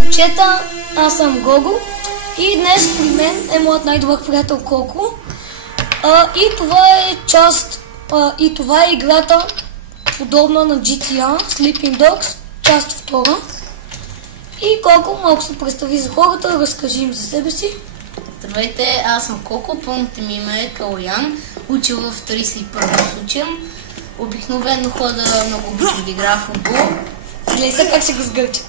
Момчета, аз съм Гого и днес при мен е моят най-добър приятел Коко. И това е това е играта, подобна на GTA, Sleeping Dogs, част втора. И Коко, малко се представи за хората, разкажи им за себе си. Здравейте, аз съм Коко, пълното ми име е Калоян, учил в 31 случая. Обикновено хода, много обичам да игра в футбол. Гледай се как ще го сгърча.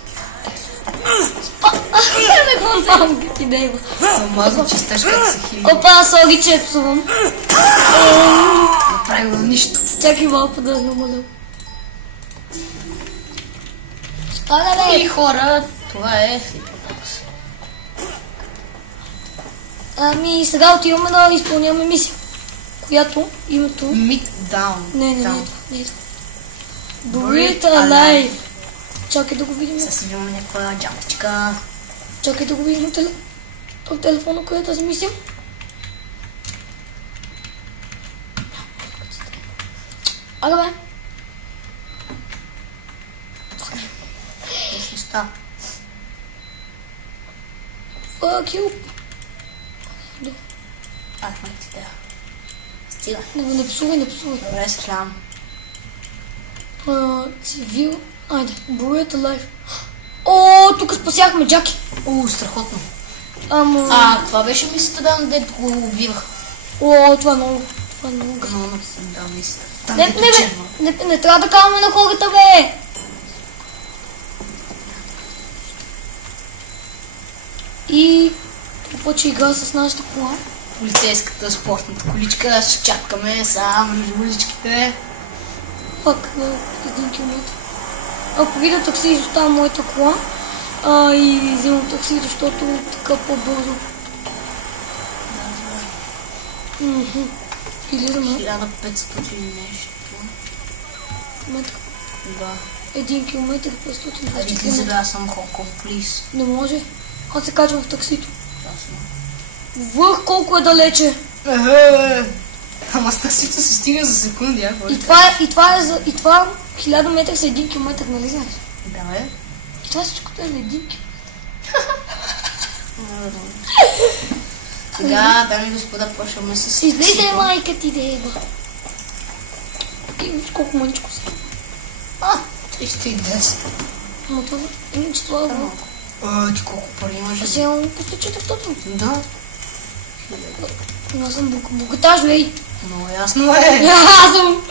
Омазва, че стъж как се хили. Опа, сори, че псувам. Направила нищо. Чакай малко да намаля. И хора, това е Sleeping Dogs. Ами сега отиваме да изпълняваме мисия, която името... Midtown. Не е това. Breathe Alive. Чакай да го видим. Сега имаме някаква джампичка. Чакай да го видим от телефона, която аз мисля. Ага бе. Личността. Fuck you. Ти да. Стига. Не псувай. Добре, съжалявам. Цивил. Айде, Breathe Alive. О, тук спасяхме Джаки. Страхотно. Това беше мисълта да, дето го убивах. Това е много. Да, мисля. Не трябва да казваме на хората, бе. И почва игра с нашата кола. Полицейската спортната количка, ще чакаме само уличките. Пак 1 километр. Ако видя такси, изоставя моята кола и взимам такси, защото така по-бързо. Излизаме. 1500 нещо. Метра. Да. 1 километр и 500. Ади излиза да, аз съм Хонконг полис. Не може. Аз се качвам в таксито. Върх колко е далече. Ама с таксито се стига за секунди, И това 1000 метра са 1 километр, нали знаеш? Да, бе. И това всичкото е на 1 километр. Сега, дами и господа, почваме с... Излизай, майка ти, деба. И виж колко мъничко си. 310. Ама това, иначе това е много. Ти колко пари имаш? Аз имам почти 400. Да. Но аз съм богатаж, бей. Много ясно е. Аз съм...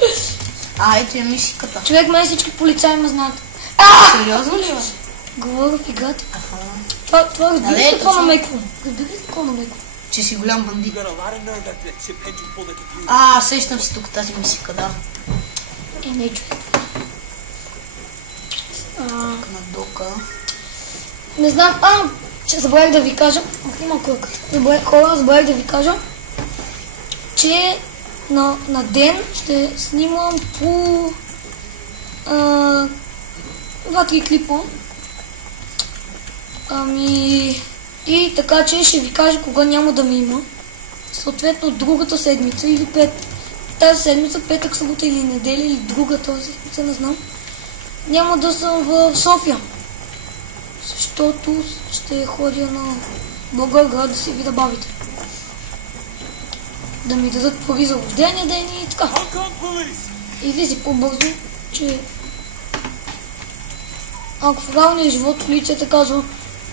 Ето е мисиката. Човек, мен всички полицаи ме знаят. Сериозно ли, бе? Говоря в играта. Това разбира ли какво намеквам? Че си голям бандит. Сещам си тук тази мисика, да. Не, човек. Тук на дока. Не знам, че забравих да ви кажа. Има кълката. Забравих да ви кажа, че на ден ще снимам по 2-3 клипа. И така, че ще ви кажа кога няма да ме има. Съответно другата седмица или тази седмица, петък, събота или неделя или другата седмица, не знам. Няма да съм в София. Защото ще ходя на Благоевград да си видя бабите. Да ми дадат пари за рождения ден и така. Излизи по-бързо, че ако в реалния живот полицията казва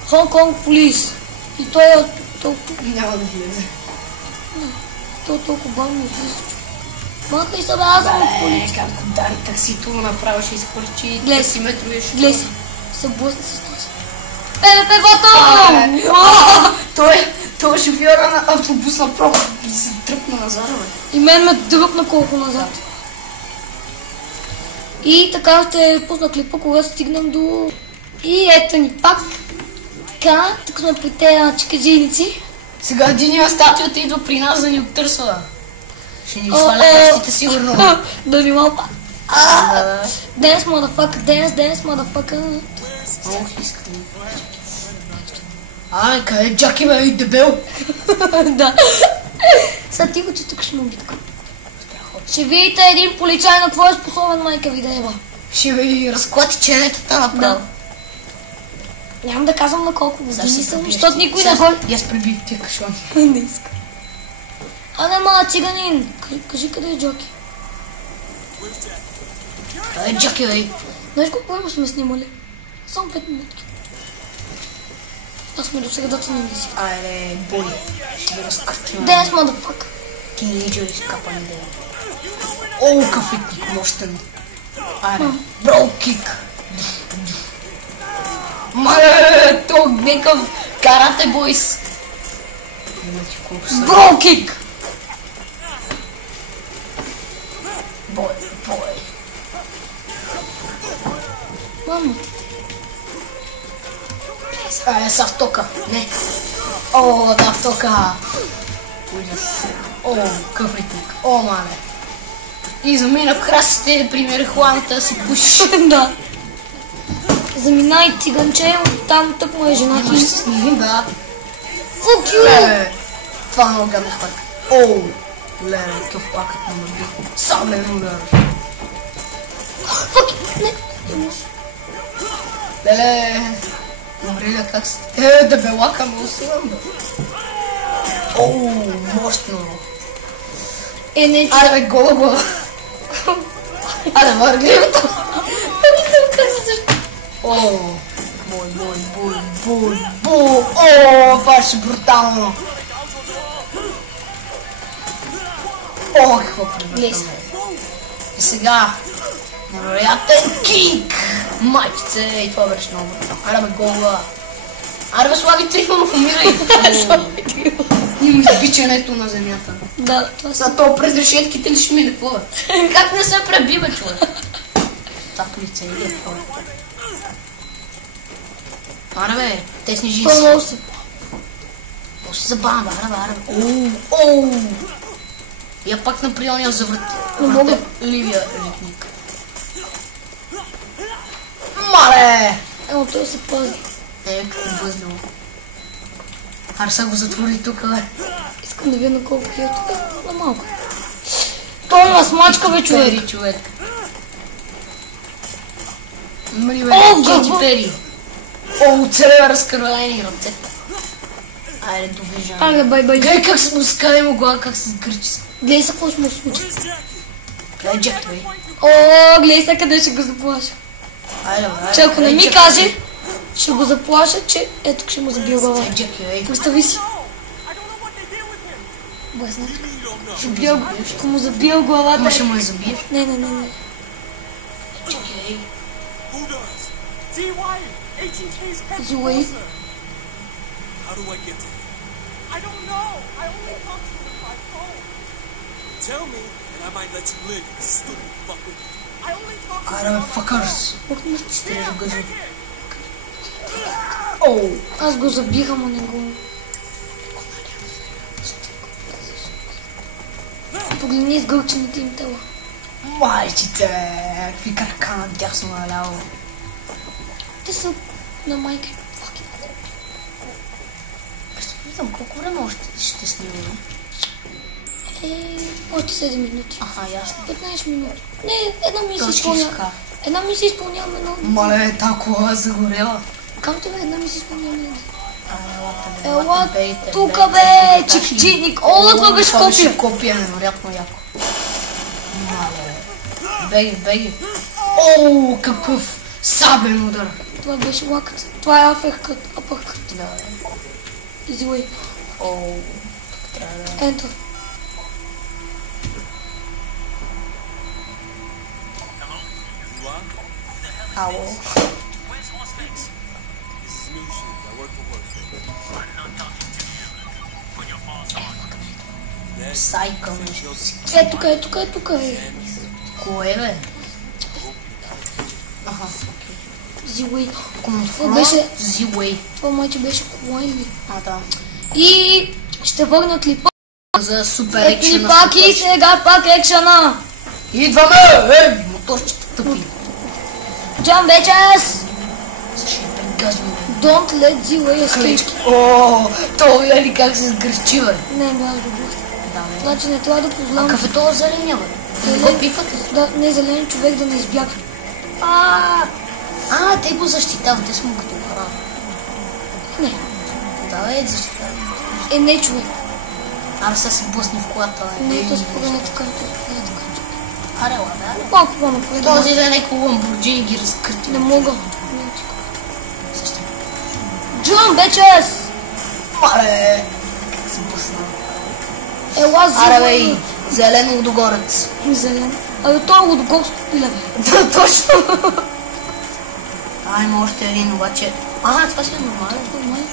Хонконг полис и той е толкова... Няма да влезе. Той е толкова бавно излиза. Махай се, бе, аз съм от полиция. Как удари таксито, направо ще изхвърчи таксиметровия шофьор. Гледай се блъсна с този. Бото! Той шофьора на автобус направо се тръпна назад, бе. И мен ме дръпна колко назад. И така ще пусна клипа, когато стигнем до... И ето ни пак. Така, тук сме при тези чекаджийници. Сега единия статията идва при нас да ни обтърсва. Ще ни сваля кръстите сигурно. Да ни малко. Dance, motherfucker, dance, motherfucker. Много искам. Къде е Джаки, бе, и дебел? Да. Сега тихо, че тук ще му битка. Ще видите един полицай на какво е способен, майка ви да еба. Ще ви разклати ченетата направо. Нямам да казвам на колко години се съм, пребиеш защото ти. никой Сега не ходи. И аз пребих тия кашони. Не иска. Ма, циганин, кажи къде е Джоки. Джаки, бе. Знаеш колко време сме снимали? Само 5 минутки. Аз сме до средата на мисия. Айде, бой. Ще ги разкъртим. Dance, motherfucker. Тинейджери скапани ден. О, кафетник, мощен. Айде, броу кик. Мале, то някакъв карате бойс. Броу кик! Бой. Мама. Айде, са в тока. Не. О, да, в тока. Ужас. О, кафетник. О, мале. И замина красите при марихуаната си пушиш. Да. Заминай циганче, там тък му е жена Ще ти. се снимим, да. Fuck you! Леле, това е много гадно хват. Оу, леле, какъв пакът на мъби. Самен удар. Fuck you! Не. Леле, умри да как си. Дебелака ме усилам, бе. Оу, мощно. Не, че... Аре, бе, гола глава. Аре, въргливото. О, бой. О, това ще брутално. О, какво превъртаме. И сега, невероятен кик. Майчице, и това беше много брутално. Аре, бе, гола. Аре, бе, Слави Трифонов, умирай. Има избичането на земята. Да, това са... За то през решетките ли ще мине, какво бе? Как не се преби, бе, човек? Так лице или какво бе? Аре, бе, тесни жинси. Това много се... То се забавя, аре, бе. Оу. Я пак на приония завърте ливия ритник. Мале! Това се пази. Като бъзливо. Аре, сега го затвори тук, бе. Искам да видя на колко е тук. На малко. Той има смачка, бе, човек. Пери, човек. Мри, бе, О, Кети гъбо. Пери. О, целева разкървени ръцете. Айде, довиждане. Аре, бай. Гледай как се мускава му глава, как се сгърчи се. Гледай са какво ще му случи. Гледай Джек, бе. О, гледай са къде ще го заплаша. Айде, бе. Че ако не ми каже, ще го заплаша, че ето ще му забия глава. Гледай Джек, бе. Представи си. Блесна. Ако му забия главата... Ама ще му я забиеш. Не. Джек, бе. Зуей. How do I get to him? I don't know. I only talk to him by phone. Tell me, and I might let you live, you stupid fucker. I only talk to Айде, бе, факърс. Ще я гъжа. Оу. Аз го забиха, но не го... Погледни изгълчените им тела. Майчите, бе. Какви крака надясно наляво. Те са на майка. Питам, колко време още ще снимаме? Още 7 минути. Аха, ясно. 15 минути. Не, една мисия Точки изпълняваме. ска. Една мисия изпълняваме на... Мале, та кола загорела. Кам тебе, една мисия изпълняваме на... Ела, Ела, тука бе, чик-читник. О, това беше Това беше копия. копия, невероятно яко. Мале, беги. Оу, какъв сабен удар. Това беше лакът. Това е аферкът, апъркът. Да, бе. Easy way. Оу, тук трябва да... Enter. Ало. This is me, Shoot. I work for Workfare. Сайка нещо си. Тук е. Кое, бе? Аха, окей. Easy way. Конфронт беше- Z-Way. Това майче беше колайни. Да. И ще върнат ли пак? За супер екшен. Ли пак и сега пак екшена. Идваме! Моторчета тъпи. Jump bitches! Ще приказваме. Don't let the way escape. Клички. О, то видя ли как се сгърчи, бе? Не, аз го блъсна. Да, бе. Значи не трябва да А познавам. кафето зеления, бе? Не го пипате? Да, не зелен човек да не избяга. Те го защитават, те сме като хора. Не. Да, защо? Не, човек. Аз се блъсни в колата. Не, то според е така. Аре, да. Малко по-напред. Този за някакво Ламборджини ги разкрити. Не мога. Джон, бичес! Аре! Как се блъсна? Ела, Аре, бей! Зелен лудогорец. Зелен. Абе, той е лудогорско пиле, бе. Да, точно. Има още един, обаче... Това си е нормален.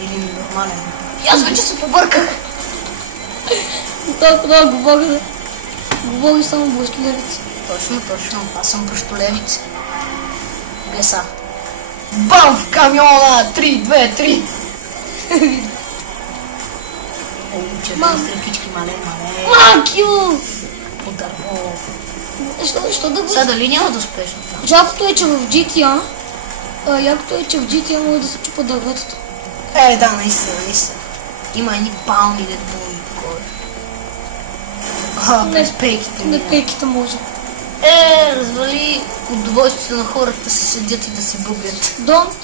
Или нормален. И аз вече се побърках. Толкова говори, говори само бръщолевици. Точно. Аз съм бръщолевица. Геса. Бам в камиона! 3, 2, 3. Черни стрелкички, мале. Макю! По дърво. Що да бъде? Сега дали няма да успеш? Жалкото е, че в GTA... Якото е, че в GTA може да се чупа дърветата. Да, наистина. Има едни палми, дето и такова. През пейките. Не пейките може. Развали удоволствието на хората да се седят и да се бубят. Don't.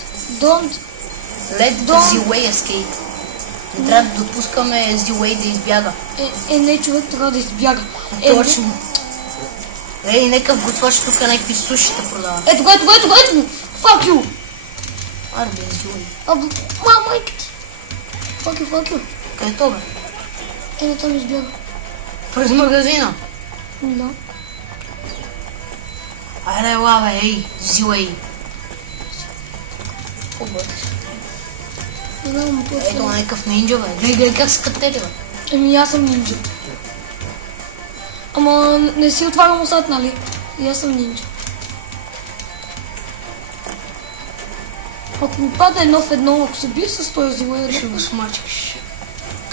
Let the Z-Way escape. Не трябва да допускаме Z-Way да избяга. Не, човек трябва да избяга. Точно. Нека в готвач тук някакви сушите продава. Ето го! Fuck you! Аре бе, Z-Way. Майка ти! Fuck you! Къде е то, бе? Не, там избяга. През магазина. Да. Аре, ела, бе, Z-Way. Какво бъдеш? Ето някакъв нинджа, бе. Гледай как се катете, бе. Аз съм нинджа. Ама не си отварям устата, нали? И аз съм нинджа. Ако ми падне едно в едно, ако се бие с този Z-Way... Ще го смачкаш.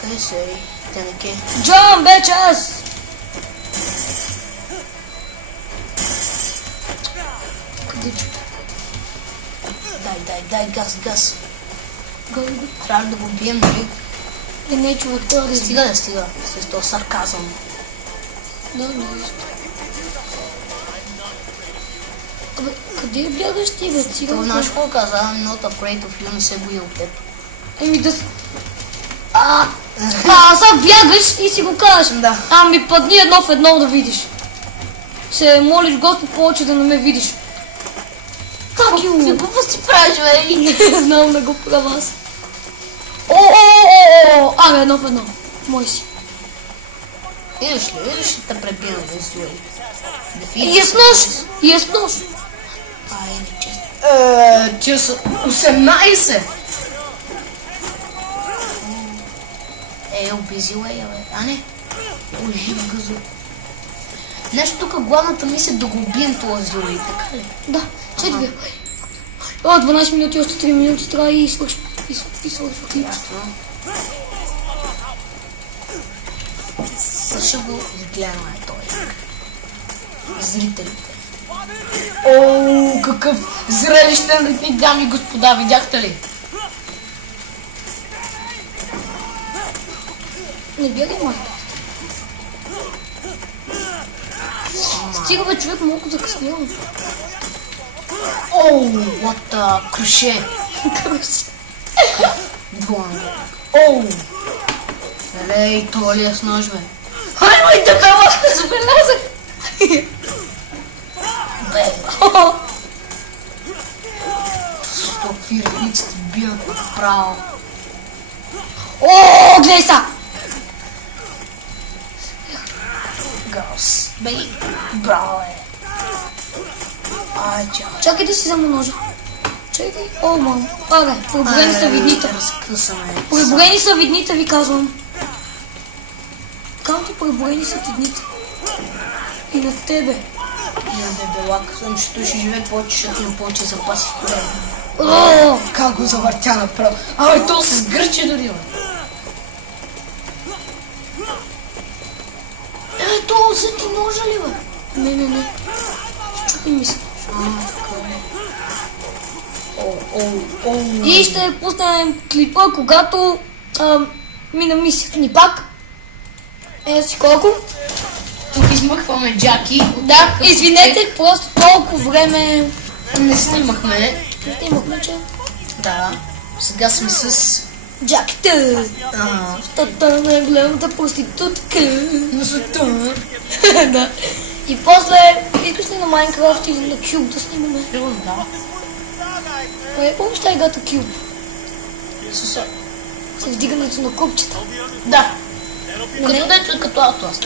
Къде се е? Тенеке. Джон, бичес! Къде че? Дай, газ. Гай. Трябва да го бием, нали? Не, човек, това да Стига. С този сарказъм. Да, наистина. Абе, къде бягаш ти, бе? Това знаеш какво каза? I'm not afraid of you, не се боя от теб. Да... Сега бягаш и си го кажеш. Да. Ами падни едно в едно да видиш. Се молиш Господ повече да не ме видиш. Какво си правиш, бе? Не знам да го правя аз. Абе, едно в едно. Мой си. Видиш ли те пребия на Z-Way? И е с нож. Че са 18! Уби Z-Way, бе. Не? Жив газо. Нещо тук главната мисля да го убием този Z-Way, така ли? Да, чай да ви. 12 минути, още 3 минути трябва и свършва. Ще го изгледаме този. Зрителите. Какъв зрелищен ретник, дами и господа, видяхте ли? Не бягай, майка. Стига, бе, човек, малко закъснявам. What the... Круше. Двойно. Елей, това ли е с нож, бе? Мой дебела, забелязах! Бе, стопи редниците бият направо. Гледай са! Гос. Бей, браво, е. Чакай да си взема ножа. Чакай. Мам. Преброени са видните. Преброени са видните, ви казвам. Камто преброени са ти дните. И на тебе. И на дебелак. Защото ще живее повече, защото има повече запаси в колена. Как го завъртя направо. То се сгърчи дори, бе. Ето, за ти ножа ли, бе? Не. Щупи ми се. И ще пуснем клипа, когато мина мисията ни пак. Си колко? Тук измъхваме Джаки. Да, извинете, просто толкова време не снимахме. Снимахме, че Да. Сега сме с... Джаката! Ага. Тата на голямата проститутка! На света. Да. И после искаш ли на Майнкрафт или на Cube да снимаме? Да. Помниш тази играта Cube? С... С вдигането на купчета. Да. Не? Като дето е като Атлас.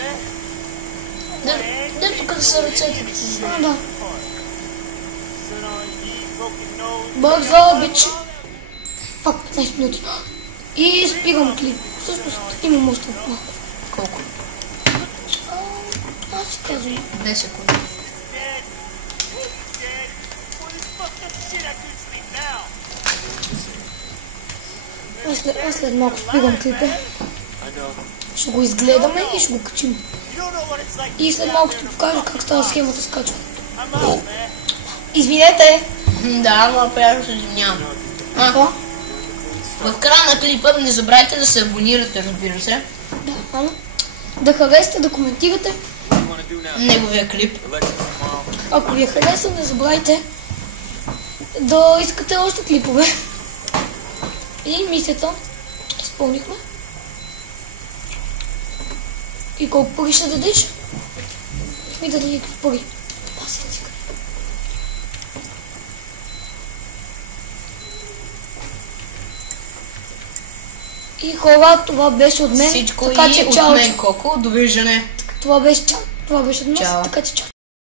Дето като са ръцете. А, да. Бързо, бичи. Фак, 15 минути. И спирам клип. Всъщност имам още малко. Колко? Аз си казвам. 10 секунди. Аз след малко спирам клипа. Ще го изгледаме и ще го качим. И след малко ще покажа как става схемата с качването. Извинете! Да, но приятно се извинявам. Какво? В края на клипа не забравяйте да се абонирате, разбира се. Да, да харесате, да коментирате. Неговия клип. Ако ви е хареса, не забравяйте да искате още клипове. И мисията изпълнихме. И колко пари ще дадеш? Ми даде никакви пари. Пасицика. И хора, това беше от мен. Всичко така, и че, от чао, мен, Коко. Довиждане. това беше от нас, Чао. така че чао.